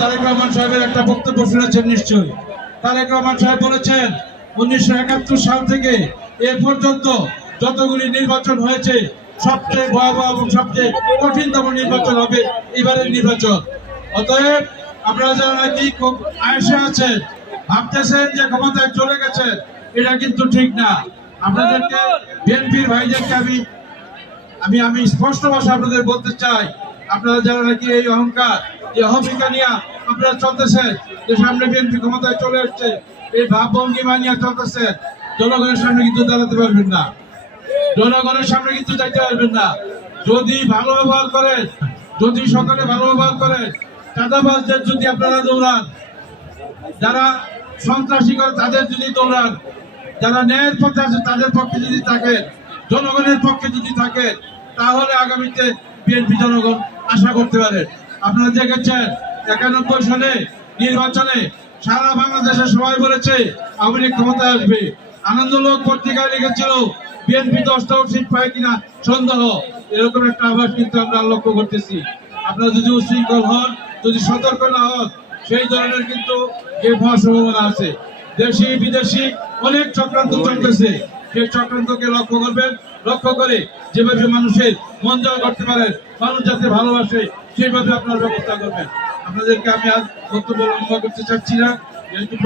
তারেক রহমান সাহেবের একটা বক্তব্য শুনেছেন নিশ্চয়ই। তারেক রহমান সাহেব বলেছেন 1971 সাল থেকে এ পর্যন্ত যতগুলি নির্বাচন হয়েছে সবচেয়ে ভয়াবহ এবং সবচেয়ে কঠিনতম নির্বাচন হবে এবারের নির্বাচন। অতএব আপনারা যারা নাকি খুব আয়েসে আছেন, ভাবতেছেন যে ক্ষমতায় চলে গেছেন, এটা কিন্তু ঠিক না। আপনাদেরকে বিএনপির ভাইদেরকে আমি স্পষ্ট ভাষা আপনাদের বলতে চাই, আপনারা যারা নাকি এই অহংকার, যে অহমিকা নিয়ে আপনারা চলতেছেন, যে সামনে বিএনপি ক্ষমতায় চলে আসছে, এই ভাবভঙ্গিমা নিয়ে চলতেছেন, জনগণের সামনে কিন্তু দাঁড়াতে পারবেন না, জনগণের সামনে কিন্তু যাইতে পারবেন না। যদি ভালো ব্যবহার করেন, যদি সকলে ভালো ব্যবহার করেন, চাঁদাবাজদের যদি আপনারা দৌড়ান, যারা সন্ত্রাসী করে তাদের যদি দৌড়ান, যারা ন্যায়ের পক্ষে আছে তাদের পক্ষে যদি থাকেন, জনগণের পক্ষে যদি থাকেন, তাহলে আগামীতে বিএনপি জনগণ আশা করতে পারে। আপনারা দেখেছেন 91 সালে নির্বাচনে সারা বাংলাদেশে সবাই বলেছে আওয়ামী লীগ ক্ষমতায় আসবে। আনন্দলোক পত্রিকায় লিখেছিল বিএনপি 10টাও সিট পায় কিনা সন্দেহ। এরকম একটা আভাস কিন্তু আমরা লক্ষ্য করতেছি। আপনারা যদি উশৃঙ্খল হন, যদি সতর্ক না হন, সেই ধরনের কিন্তু গেম হওয়ার সম্ভাবনা আছে। দেশি বিদেশি অনেক চক্রান্ত চলতেছে, সেই চক্রান্তকে লক্ষ্য করবেন। লক্ষ্য করে যেভাবে মানুষের মন জয় করতে পারেন, মানুষ যাতে ভালোবাসে, সেইভাবে আপনার ব্যবস্থা করবেন। আপনাদেরকে আমি আজ বক্তব্য লম্বা করতে চাচ্ছি না, যেহেতু